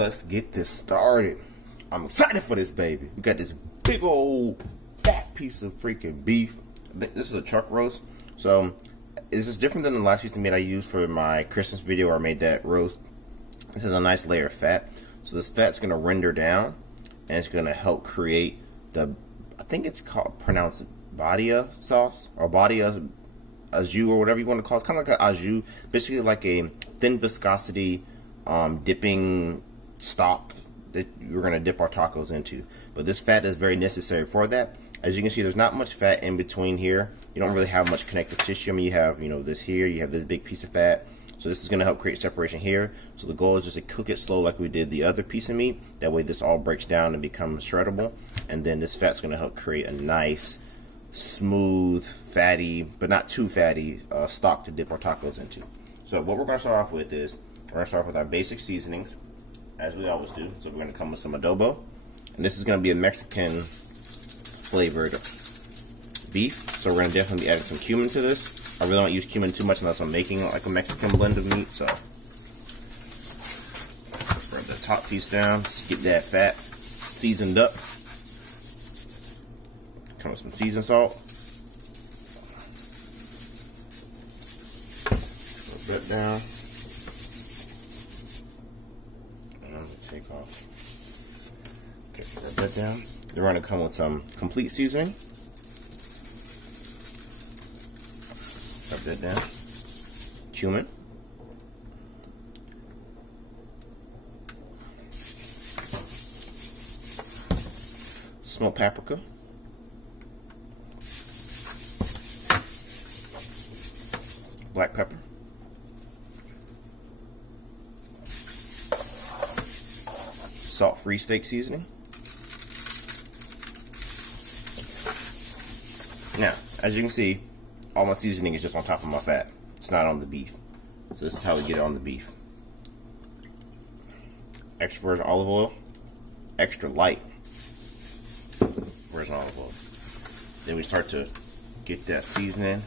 let's get this started. I'm excited for this baby. We got this big old fat piece of freaking beef. This is a chuck roast. So this is different than the last piece of meat I used for my Christmas video where I made that roast. This is a nice layer of fat. So this fat's going to render down, and it's going to help create the, I think it's called, pronounced Birria sauce, or Birria au jus, or whatever you want to call it. It's kind of like an au jus, basically like a thin viscosity dipping stock that we're going to dip our tacos into. But this fat is very necessary for that. As you can see, there's not much fat in between here. You don't really have much connective tissue. I mean, you have, this here, you have this big piece of fat. So this is going to help create separation here. So the goal is just to cook it slow like we did the other piece of meat. That way this all breaks down and becomes shreddable. And then this fat's going to help create a nice, smooth, fatty, but not too fatty, stock to dip our tacos into. So what we're going to start off with is, we're going to start with our basic seasonings, as we always do. So we're going to come with some adobo. And this is going to be a Mexican flavored beef. So we're going to definitely be adding some cumin to this. I really don't use cumin too much unless I'm making like a Mexican blend of meat. So spread the top piece down. Just get that fat seasoned up. Come with some seasoned salt. Rub that down. And I'm going to take off. Okay, rub that down. Then we're going to come with some complete seasoning. Rub that down. Cumin. Smoked paprika. Black pepper. Salt-free steak seasoning. Now, as you can see, all my seasoning is just on top of my fat. It's not on the beef. So this is how we get it on the beef. Extra virgin olive oil. Extra light virgin olive oil. Then we start to get that seasoning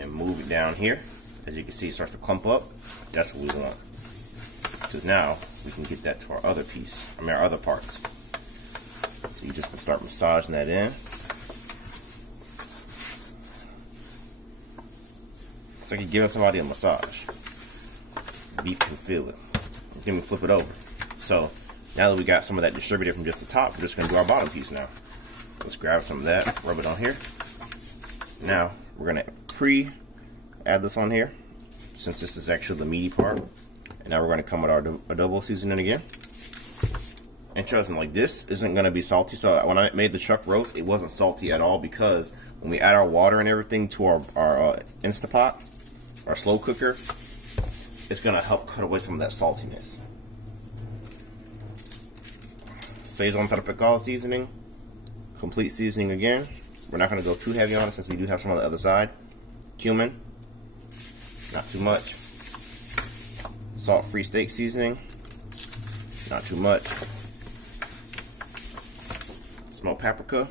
and move it down here. As you can see, it starts to clump up. That's what we want. Because now we can get that to our other piece. I mean our other parts. So you just start massaging that in. It's like you're giving somebody a massage. The beef can feel it. Then we flip it over. So now that we got some of that distributed from just the top, we're just going to do our bottom piece now. Let's grab some of that, rub it on here. Now we're going to pre-add this on here, since this is actually the meaty part. And now we're going to come with our adobo seasoning again. And trust me, like, this isn't going to be salty. So when I made the chuck roast, it wasn't salty at all, because when we add our water and everything to our Instapot, our slow cooker, it's going to help cut away some of that saltiness. Sazon Tropical seasoning. Complete seasoning again. We're not going to go too heavy on it since we do have some on the other side. Cumin. Not too much. Salt-free steak seasoning. Not too much. Smoked paprika.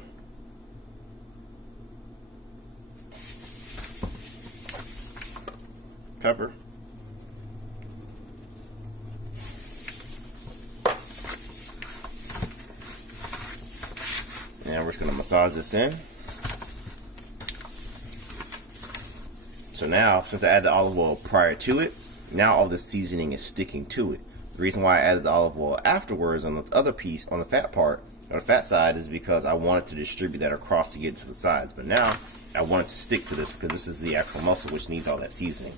Pepper. And we're just going to massage this in. So now, since I added the olive oil prior to it, now all the seasoning is sticking to it. The reason why I added the olive oil afterwards on the other piece, on the fat part, or the fat side, is because I wanted to distribute that across to get to the sides. But now, I want it to stick to this because this is the actual muscle which needs all that seasoning.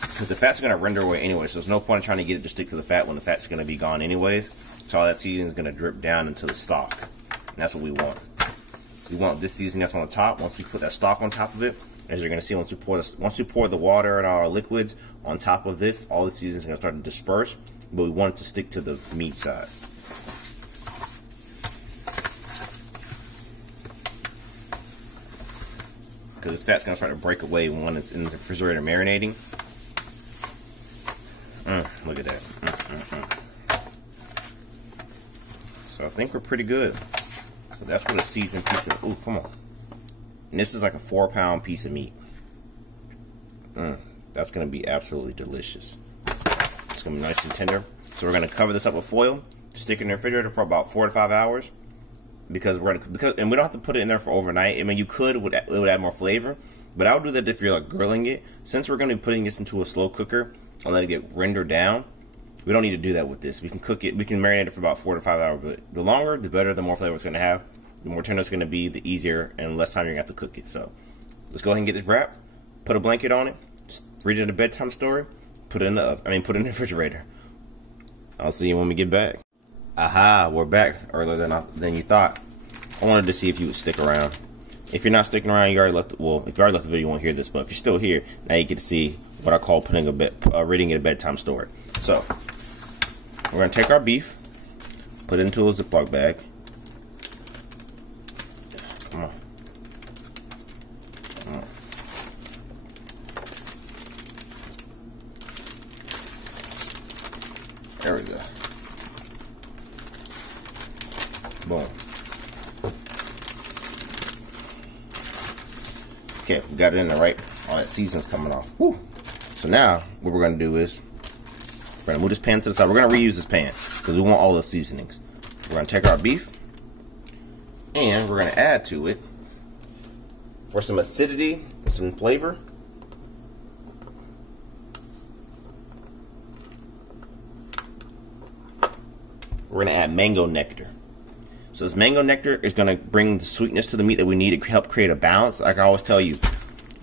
Because the fat's going to render away anyway, so there's no point in trying to get it to stick to the fat when the fat's going to be gone anyways. So all that seasoning is going to drip down into the stock. And that's what we want. We want this seasoning that's on the top. Once we put that stock on top of it, as you're going to see, once we pour the water and our liquids on top of this, all the seasoning is going to start to disperse. But we want it to stick to the meat side. Because this fat's going to start to break away when it's in the refrigerator marinating. Look at that. So I think we're pretty good. So that's what a seasoned piece of, ooh, come on. And this is like a 4-pound piece of meat. That's going to be absolutely delicious. It's going to be nice and tender. So we're going to cover this up with foil, stick it in the refrigerator for about 4 to 5 hours. And we don't have to put it in there for overnight. I mean, you could, it would add more flavor, but I would do that if you're like grilling it. Since we're going to be putting this into a slow cooker and let it get rendered down, we don't need to do that with this. We can cook it, we can marinate it for about 4 to 5 hours, but the longer, the better, the more flavor it's going to have. The more tender it's going to be, the easier and less time you're going to have to cook it. So let's go ahead and get this wrapped, put a blanket on it, just read it in a bedtime story, put it in the refrigerator. I'll see you when we get back. Aha, we're back earlier than you thought. I wanted to see if you would stick around. If you're not sticking around, you already left. Well, if you already left the video, you won't hear this. But if you're still here, now you get to see what I call reading a bedtime story. So we're gonna take our beef, put it into a Ziploc bag. Come on. Come on. There we go. Boom. Okay, we got it in there, right? All that seasoning's coming off. Woo. So now, what we're going to do is, we're going to move this pan to the side. We're going to reuse this pan, because we want all the seasonings. We're going to take our beef, and we're going to add to it, for some acidity and some flavor, we're going to add mango nectar. So this mango nectar is going to bring the sweetness to the meat that we need to help create a balance. Like I always tell you,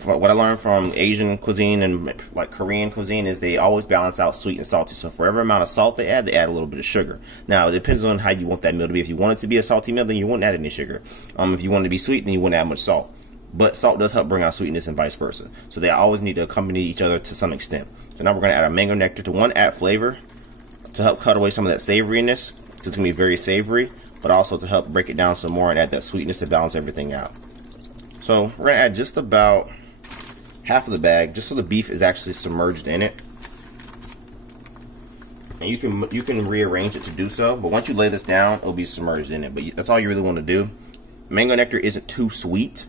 what I learned from Asian cuisine and like Korean cuisine is they always balance out sweet and salty. So for every amount of salt they add a little bit of sugar. Now it depends on how you want that meal to be. If you want it to be a salty meal, then you wouldn't add any sugar. If you want it to be sweet, then you wouldn't add much salt. But salt does help bring out sweetness and vice versa. So they always need to accompany each other to some extent. So now we're going to add our mango nectar to add flavor, to help cut away some of that savoriness, because it's going to be very savory, but also to help break it down some more and add that sweetness to balance everything out. So we're going to add just about half of the bag, just so the beef is actually submerged in it. And you can rearrange it to do so, but once you lay this down, it'll be submerged in it. But that's all you really want to do. Mango nectar isn't too sweet.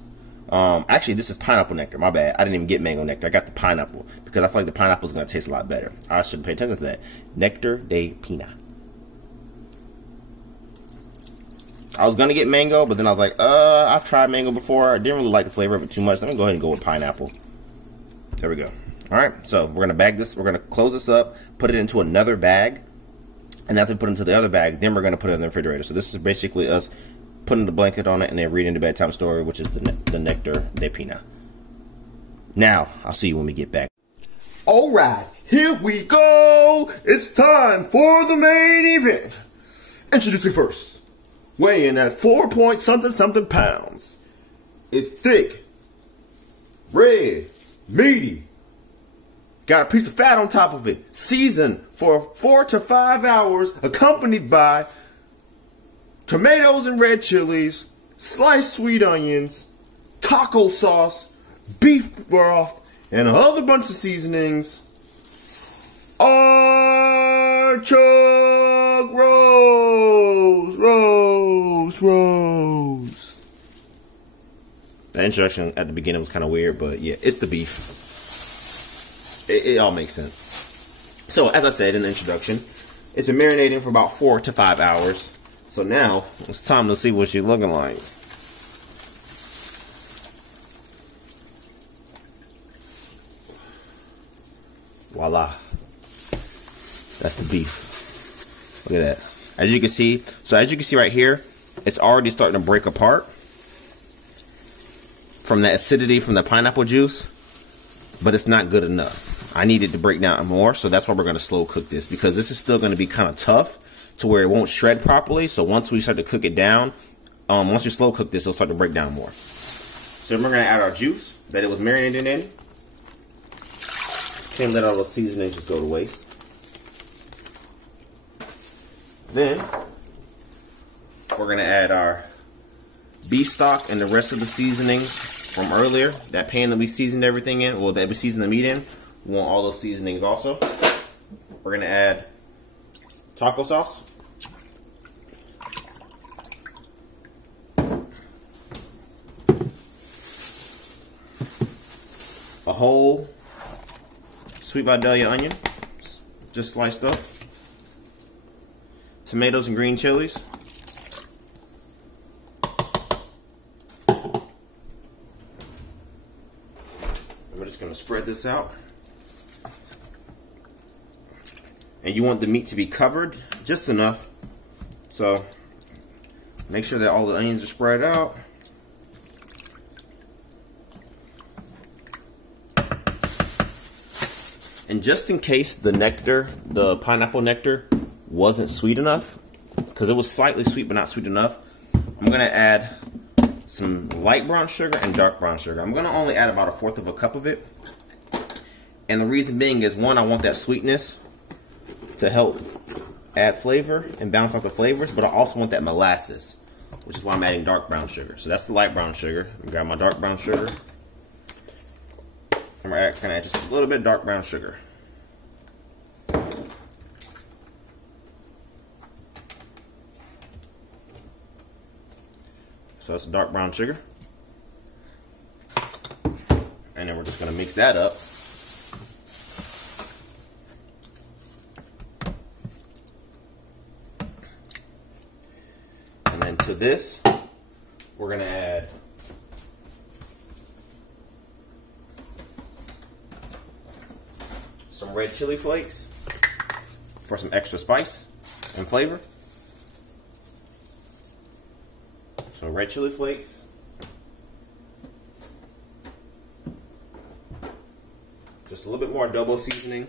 Actually, this is pineapple nectar. My bad. I didn't even get mango nectar. I got the pineapple because I feel like the pineapple is going to taste a lot better. I should pay attention to that. Nectar de pina. I was going to get mango, but then I was like, I've tried mango before. I didn't really like the flavor of it too much. Let me go ahead and go with pineapple. There we go. All right, so we're going to bag this. We're going to close this up, put it into another bag, and after we put it into the other bag, then we're going to put it in the refrigerator. So this is basically us putting the blanket on it and then reading the bedtime story, which is the nectar de pina. Now, I'll see you when we get back. All right, here we go. It's time for the main event. Introducing first. Weighing at 4-point-something pounds. It's thick, red, meaty. Got a piece of fat on top of it. Seasoned for 4 to 5 hours, accompanied by tomatoes and red chilies, sliced sweet onions, taco sauce, beef broth, and a other bunch of seasonings. Chug Rose. The introduction at the beginning was kind of weird, but yeah, it's the beef. It all makes sense. So, as I said in the introduction, it's been marinating for about 4 to 5 hours. So now, it's time to see what she's looking like. Voila. That's the beef. Look at that. As you can see, right here, it's already starting to break apart from that acidity from the pineapple juice, but it's not good enough. I need it to break down more, so that's why we're going to slow cook this, because this is still going to be kind of tough to where it won't shred properly. So once we start to cook it down, once we slow cook this, it'll start to break down more. So then we're going to add our juice that it was marinated in. Can't let all those seasonings just go to waste. Then we're going to add our beef stock and the rest of the seasonings from earlier. That pan that we seasoned everything in, well, that we seasoned the meat in. We want all those seasonings also. We're going to add taco sauce. A whole sweet Vidalia onion, just sliced up. Tomatoes and green chilies. We're just going to spread this out. And you want the meat to be covered just enough. So make sure that all the onions are spread out. And just in case the nectar, the pineapple nectar, wasn't sweet enough, because it was slightly sweet but not sweet enough, I'm going to add some light brown sugar and dark brown sugar. I'm going to only add about 1/4 of a cup of it. And the reason being is, one, I want that sweetness to help add flavor and balance out the flavors, but I also want that molasses, which is why I'm adding dark brown sugar. So that's the light brown sugar. I'm grab my dark brown sugar. I'm going to add just a little bit of dark brown sugar. So that's dark brown sugar. And then we're just going to mix that up. And then to this, we're going to add some red chili flakes for some extra spice and flavor. So red chili flakes. Just a little bit more adobo seasoning.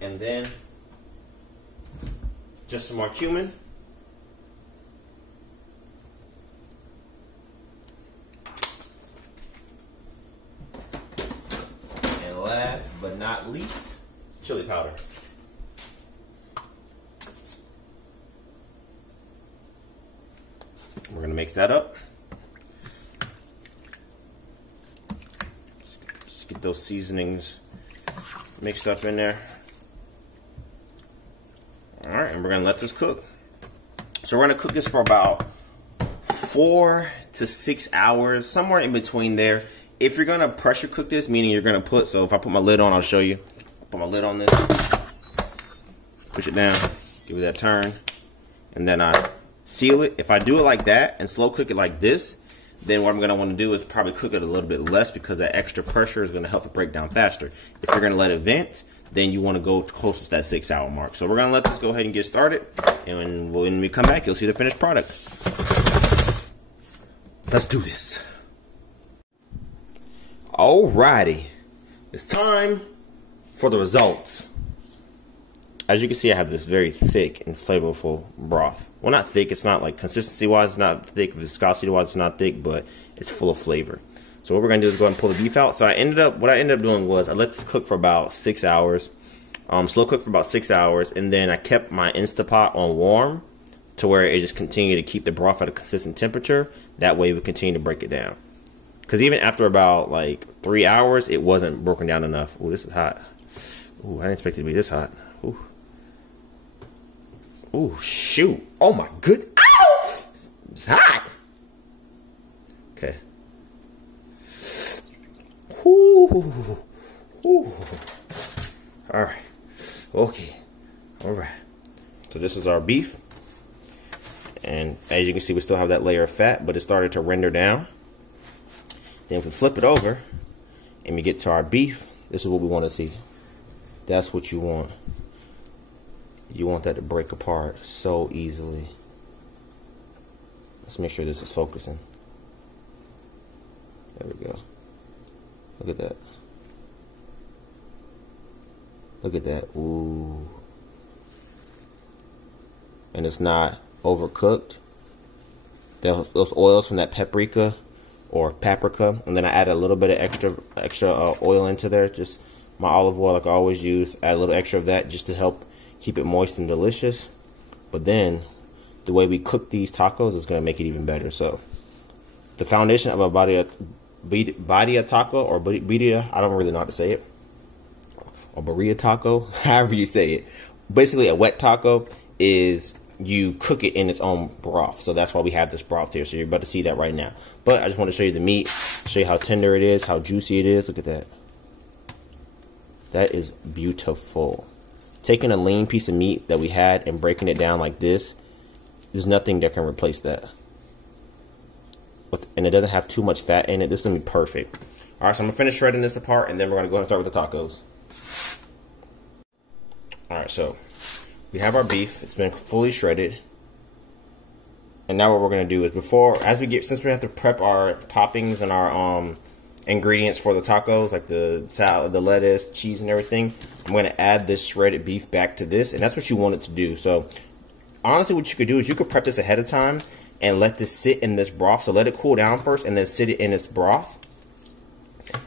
And then just some more cumin. And last but not least, chili powder. We're going to mix that up. Just get those seasonings mixed up in there. Alright, and we're going to let this cook. So we're going to cook this for about 4 to 6 hours, somewhere in between there. If you're going to pressure cook this, meaning you're going to put, so if I put my lid on, I'll show you. Put my lid on this, push it down, give it that turn, and then I seal it. If I do it like that and slow cook it like this, then what I'm going to want to do is probably cook it a little bit less, because that extra pressure is going to help it break down faster. If you're going to let it vent, then you want to go close to that 6 hour mark. So we're going to let this go ahead and get started, and when we come back, you'll see the finished product. Let's do this. Alrighty, it's time for the results. As you can see, I have this very thick and flavorful broth. Well, not thick, it's not like consistency-wise, it's not thick, viscosity-wise, it's not thick, but it's full of flavor. So what we're going to do is go ahead and pull the beef out. So what I ended up doing was I let this cook for about 6 hours. Slow cook for about 6 hours, and then I kept my Instapot on warm to where it just continued to keep the broth at a consistent temperature. That way we continue to break it down. Because even after about like 3 hours, it wasn't broken down enough. Ooh, this is hot. Ooh, I didn't expect it to be this hot. Ooh. Ooh, shoot. Oh my good. Ow! It's hot. Okay. Ooh. Ooh. Alright. Okay. Alright. So this is our beef. And as you can see, we still have that layer of fat, but it started to render down. Then if we flip it over and we get to our beef, this is what we want to see. That's what you want. You want that to break apart so easily. Let's make sure this is focusing. There we go. Look at that. Look at that. Ooh. And it's not overcooked. Those oils from that paprika, and then I add a little bit of extra oil into there. Just my olive oil, like I always use. Add a little extra of that just to help keep it moist and delicious. But then the way we cook these tacos is going to make it even better. So the foundation of a birria taco, or birria, I don't really know how to say it, or birria taco, however you say it. Basically, a wet taco is you cook it in its own broth. So that's why we have this broth here. So you're about to see that right now. But I just want to show you the meat, show you how tender it is, how juicy it is. Look at that. That is beautiful. Taking a lean piece of meat that we had and breaking it down like this, there's nothing that can replace that. And it doesn't have too much fat in it. This is going to be perfect. Alright, so I'm going to finish shredding this apart, and then we're going to go and start with the tacos. Alright, so we have our beef. It's been fully shredded. And now what we're going to do is since we have to prep our toppings and our ingredients for the tacos, like the salad, the lettuce, cheese, and everything, I'm going to add this shredded beef back to this, and that's what you want it to do. So honestly, what you could do is you could prep this ahead of time and let this sit in this broth. So let it cool down first and then sit it in this broth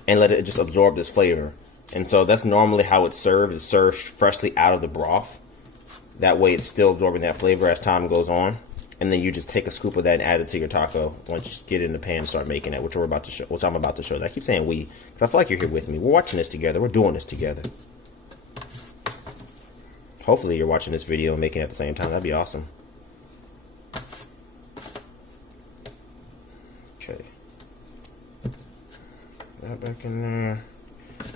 and let it just absorb this flavor. And so that's normally how it's served. It's served freshly out of the broth. That way it's still absorbing that flavor as time goes on. And then you just take a scoop of that and add it to your taco once you get it in the pan and start making it, which I'm about to show. I keep saying we, because I feel like you're here with me. We're watching this together. We're doing this together. Hopefully you're watching this video and making it at the same time. That'd be awesome. Okay. That back in there.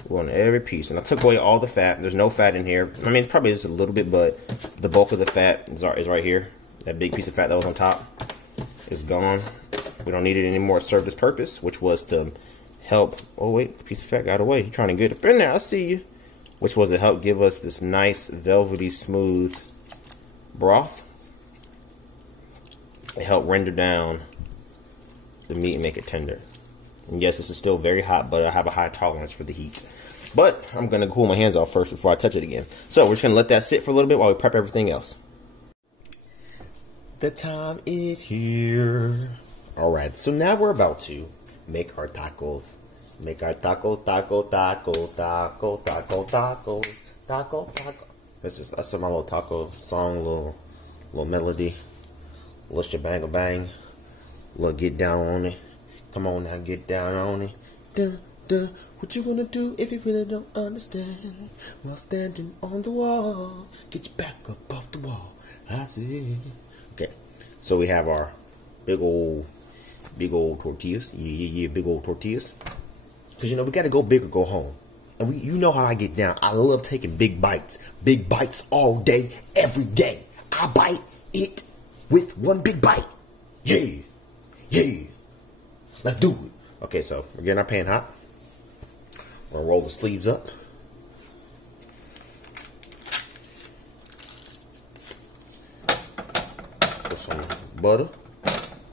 We're on every piece. And I took away all the fat. There's no fat in here. I mean, it's probably just a little bit, but the bulk of the fat is right here. That big piece of fat that was on top is gone. We don't need it anymore. It served its purpose, which was to help. Oh, wait. Piece of fat got away. You're trying to get up in there. I see you. Which was to help give us this nice, velvety, smooth broth. It helped render down the meat and make it tender. And yes, this is still very hot, but I have a high tolerance for the heat. But I'm going to cool my hands off first before I touch it again. So we're just going to let that sit for a little bit while we prep everything else. The time is here. Alright, so now we're about to make our tacos. Make our tacos. That's my little taco song, little melody, little shebang bang, little get down on it. Come on now, get down on it. Dun, dun. What you gonna do if you really don't understand? While standing on the wall, get your back up off the wall. That's it. Okay, so we have our big old tortillas. Yeah, big old tortillas. Because, you know, we got to go big or go home. And you know how I get down. I love taking big bites. Big bites all day, every day. I bite it with one big bite. Yeah. Yeah. Let's do it. Okay, so we're getting our pan hot. We're going to roll the sleeves up. Put some butter.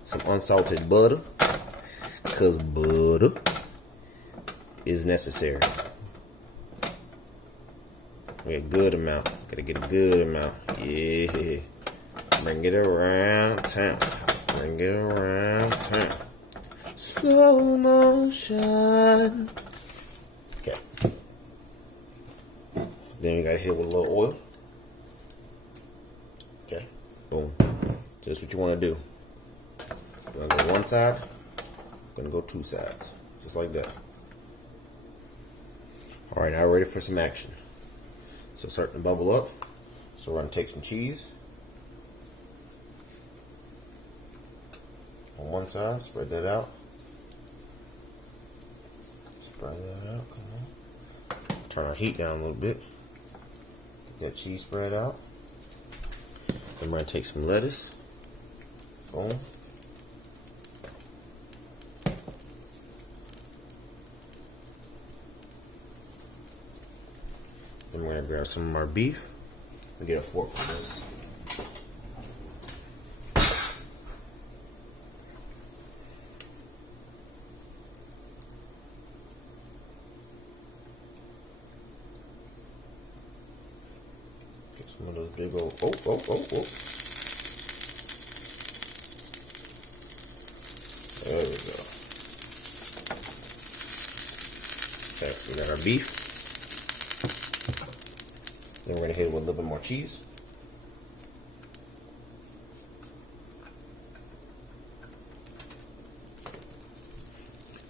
Some unsalted butter. Because butter is necessary. We get a good amount. Gotta get a good amount. Yeah. Bring it around town. Bring it around town. Slow motion. Okay. Then you gotta hit it with a little oil. Okay. Boom. Just what you want to do. You're gonna go one side. You're gonna go two sides. Just like that. Alright, now we're ready for some action. So starting to bubble up. So we're going to take some cheese. On one side, spread that out. Spread that out, come on. Turn our heat down a little bit. Get that cheese spread out. Then we're going to take some lettuce. Boom. Then we're going to grab some of our beef. We get a fork for this. Get some of those big old, oh. There we go. Okay, we got our beef. Then we're going to hit it with a little bit more cheese.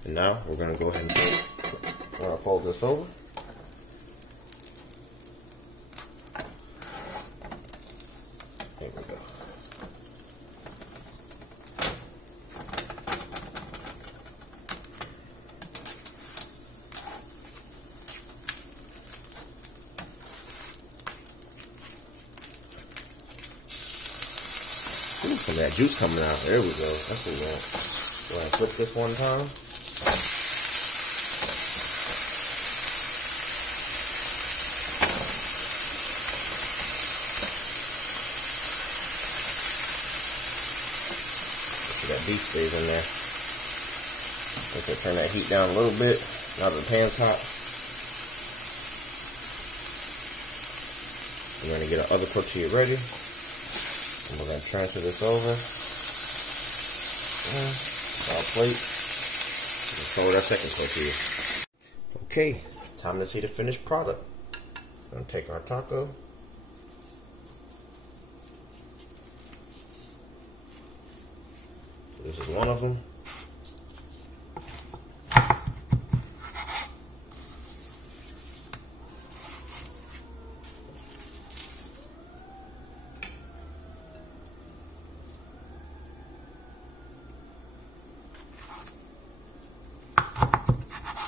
And now we're going to go ahead and fold this over. There we go. Ooh, some of that juice coming out. There we go. That's what we want. Go ahead and flip this one time. So that beef stays in there. Okay, turn that heat down a little bit. Now that the pan's hot. We're going to get our other tortilla ready. And we're going to transfer this over. Our plate. And throw with our second tortilla. Okay, time to see the finished product. We're going to take our taco. This is one of them.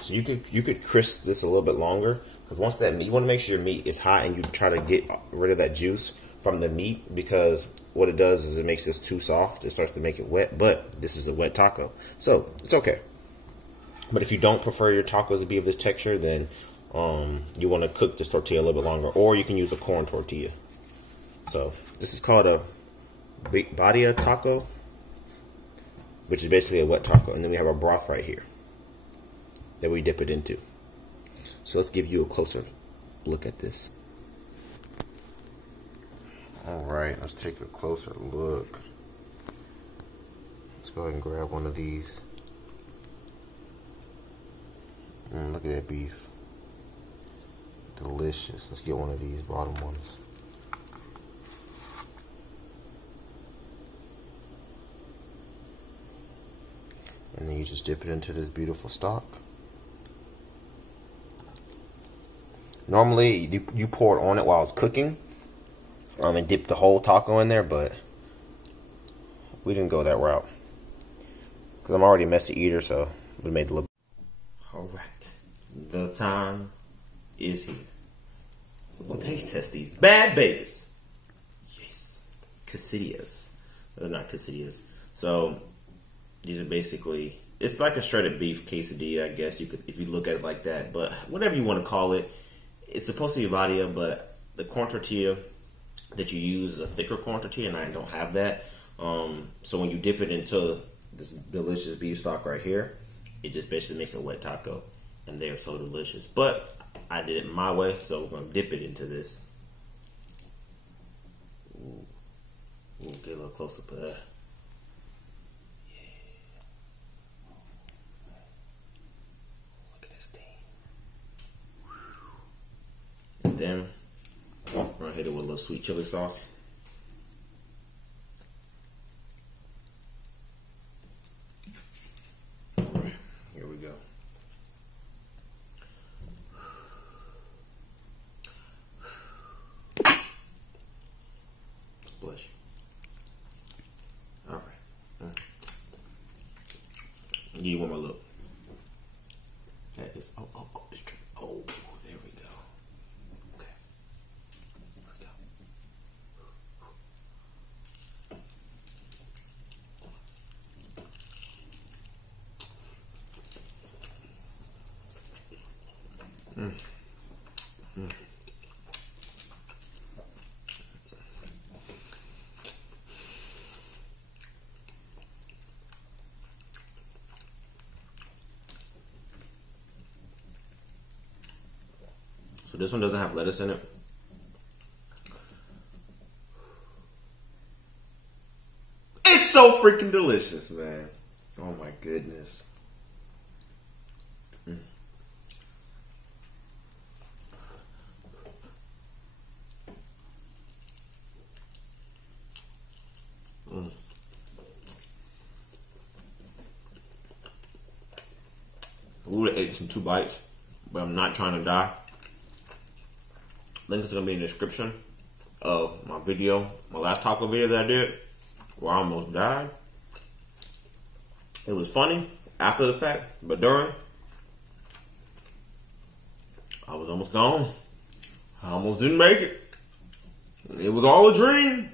So you could crisp this a little bit longer, because once that meat, you want to make sure your meat is hot, and you try to get rid of that juice from the meat, because what it does is it makes this too soft. It starts to make it wet, but this is a wet taco, so it's okay. But if you don't prefer your tacos to be of this texture, then you want to cook this tortilla a little bit longer, or you can use a corn tortilla. So this is called a Birria taco, which is basically a wet taco, and then we have our broth right here that we dip it into. So let's give you a closer look at this. Alright, let's take a closer look. Let's go ahead and grab one of these. Look at that beef. Delicious. Let's get one of these bottom ones. And then you just dip it into this beautiful stock. Normally, you pour it on it while it's cooking, and dip the whole taco in there, but we didn't go that route because I'm already a messy eater, so we made it a little. All right, the time is here. We'll taste test these bad babies. Yes, quesadillas. They're not quesadillas. So these are basically, it's like a shredded beef quesadilla, I guess you could, if you look at it like that. But whatever you want to call it. It's supposed to be birria, but the corn tortilla that you use is a thicker corn tortilla, and I don't have that. So when you dip it into this delicious beef stock right here, it just basically makes a wet taco, and they're so delicious. But I did it my way, so we're gonna dip it into this. Ooh, get a little close up of that. Then we're gonna hit it with a little sweet chili sauce. All right, here we go. Bless you. All right. Give you one more look. That is it's true. Oh, there we go. So this one doesn't have lettuce in it. It's so freaking delicious, man. Oh my goodness. I would have ate some 2 bites, but I'm not trying to die. Link is going to be in the description of my video, my last taco video that I did, where I almost died. It was funny after the fact, but during, I was almost gone. I almost didn't make it. It was all a dream.